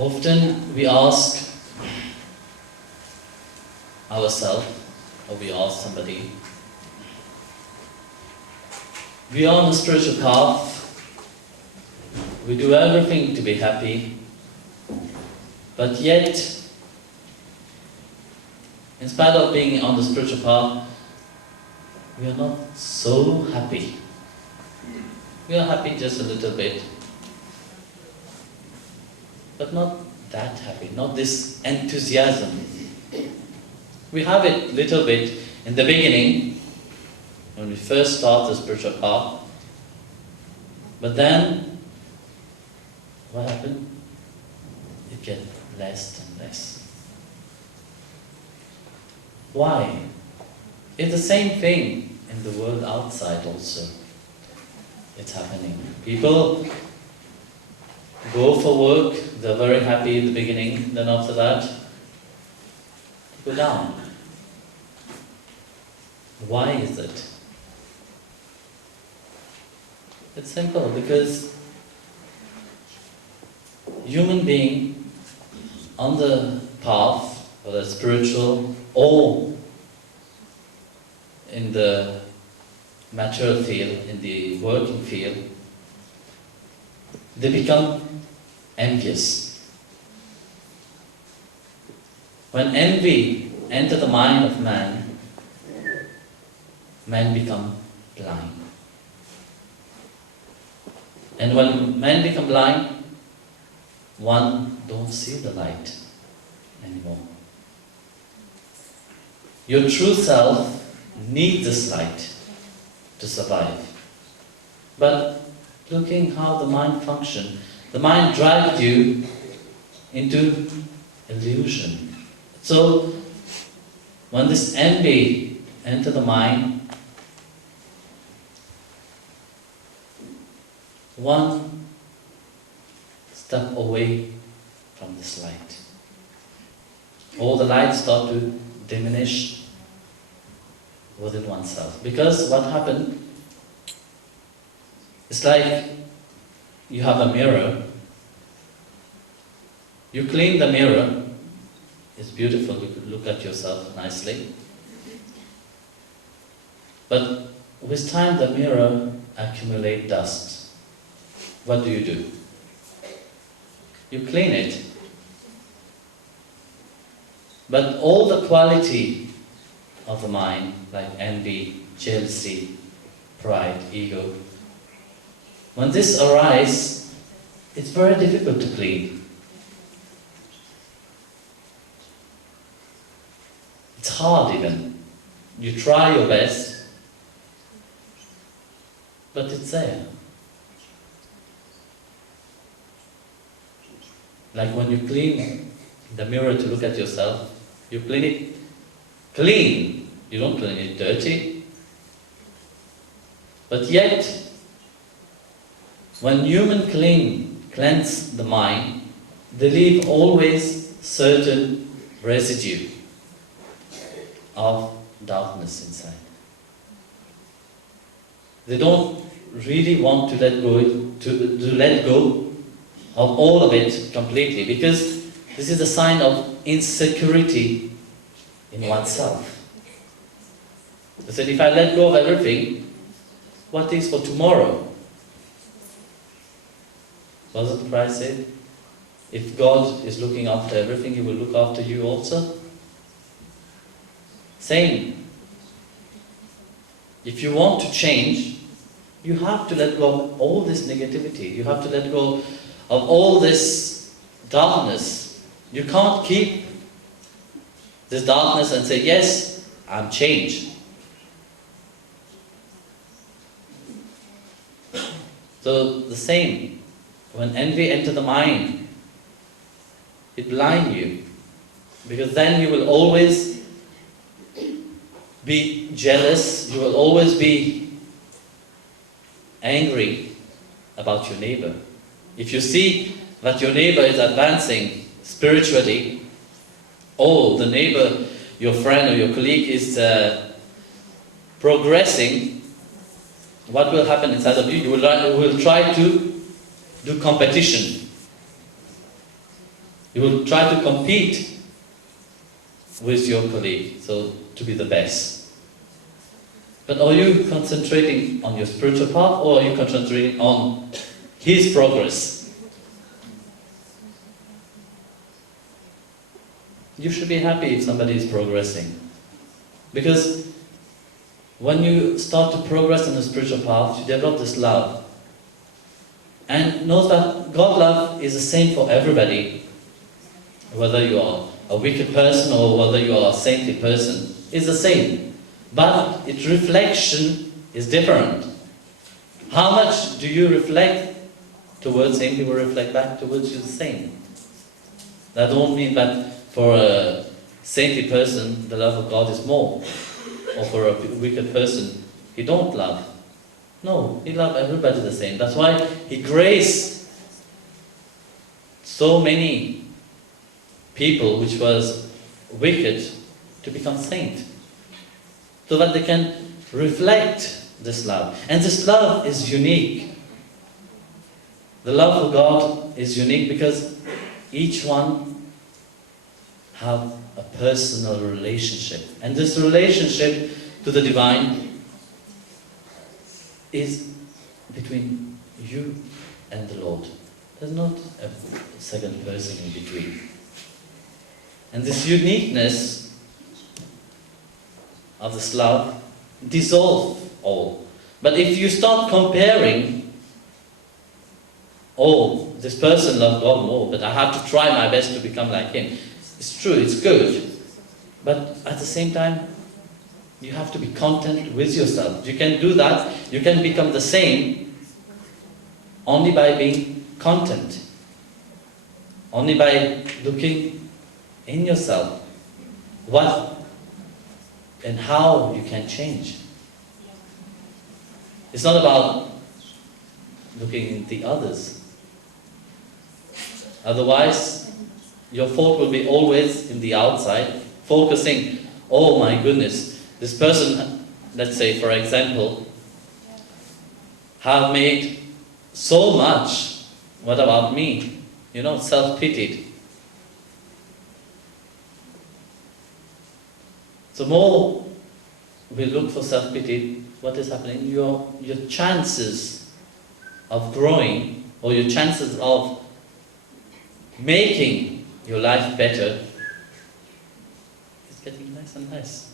Often we ask ourselves, or we ask somebody, we are on a spiritual path, we do everything to be happy, but yet, in spite of being on the spiritual path, we are not so happy. We are happy just a little bit, but not that happy, not this enthusiasm. We have it a little bit in the beginning, when we first start the spiritual path, but then, what happened? It gets less and less. Why? It's the same thing in the world outside also. It's happening. People go for work, they're very happy in the beginning, then after that, they go down. Why is it? It's simple, because human being on the path, whether spiritual or in the material field, in the working field, they become envious. When envy enters the mind of man, men become blind. And when men become blind, one don't see the light anymore. Your true self needs this light to survive. But looking how the mind functions, the mind dragged you into illusion. So when this envy enters the mind, one step away from this light. All the lights start to diminish within oneself. Because what happened, it's like you have a mirror, you clean the mirror, it's beautiful, you could look at yourself nicely. But with time the mirror accumulates dust. What do? You clean it. But all the quality of the mind, like envy, jealousy, pride, ego, when this arises, it's very difficult to clean. It's hard even. You try your best, but it's there. Like when you clean the mirror to look at yourself, you clean it clean. You don't clean it dirty. But yet, when human cleanse the mind, they leave always certain residue of darkness inside. They don't really want to let go of all of it completely, because this is a sign of insecurity in oneself. They said, if I let go of everything, what is for tomorrow? Wasn't Christ said, if God is looking after everything, He will look after you also? Same. If you want to change, you have to let go of all this negativity. You have to let go of all this darkness. You can't keep this darkness and say, yes, I'm changed. So the same, when envy enters the mind, it blinds you. Because then you will always be jealous, you will always be angry about your neighbor. If you see that your neighbor is advancing spiritually, or the neighbor, your friend or your colleague is progressing, what will happen inside of you? You will try to do competition. You will try to compete with your colleague, so to be the best. But are you concentrating on your spiritual path, or are you concentrating on his progress? You should be happy if somebody is progressing. Because when you start to progress on the spiritual path, you develop this love. And know that God's love is the same for everybody. Whether you are a wicked person or whether you are a saintly person, it's the same. But its reflection is different. How much do you reflect towards him, he will reflect back towards you the same. That don't mean that for a saintly person, the love of God is more. Or for a wicked person, he don't love. No, he loves everybody the same. That's why he graced so many people which was wicked to become saint. So that they can reflect this love. And this love is unique. The love of God is unique because each one have a personal relationship. And this relationship to the divine is between you and the Lord. There's not a second person in between. And this uniqueness of this love dissolves all. But if you start comparing, oh, this person loves God more, but I have to try my best to become like him. It's true, it's good. But at the same time, you have to be content with yourself. You can do that. You can become the same only by being content. Only by looking in yourself what and how you can change. It's not about looking in the others. Otherwise, your fault will be always in the outside, focusing, oh my goodness, this person, let's say for example, have made so much, what about me? You know, self-pitied. The more we look for self-pity, what is happening? Your chances of growing, or your chances of making your life better, is getting less and less.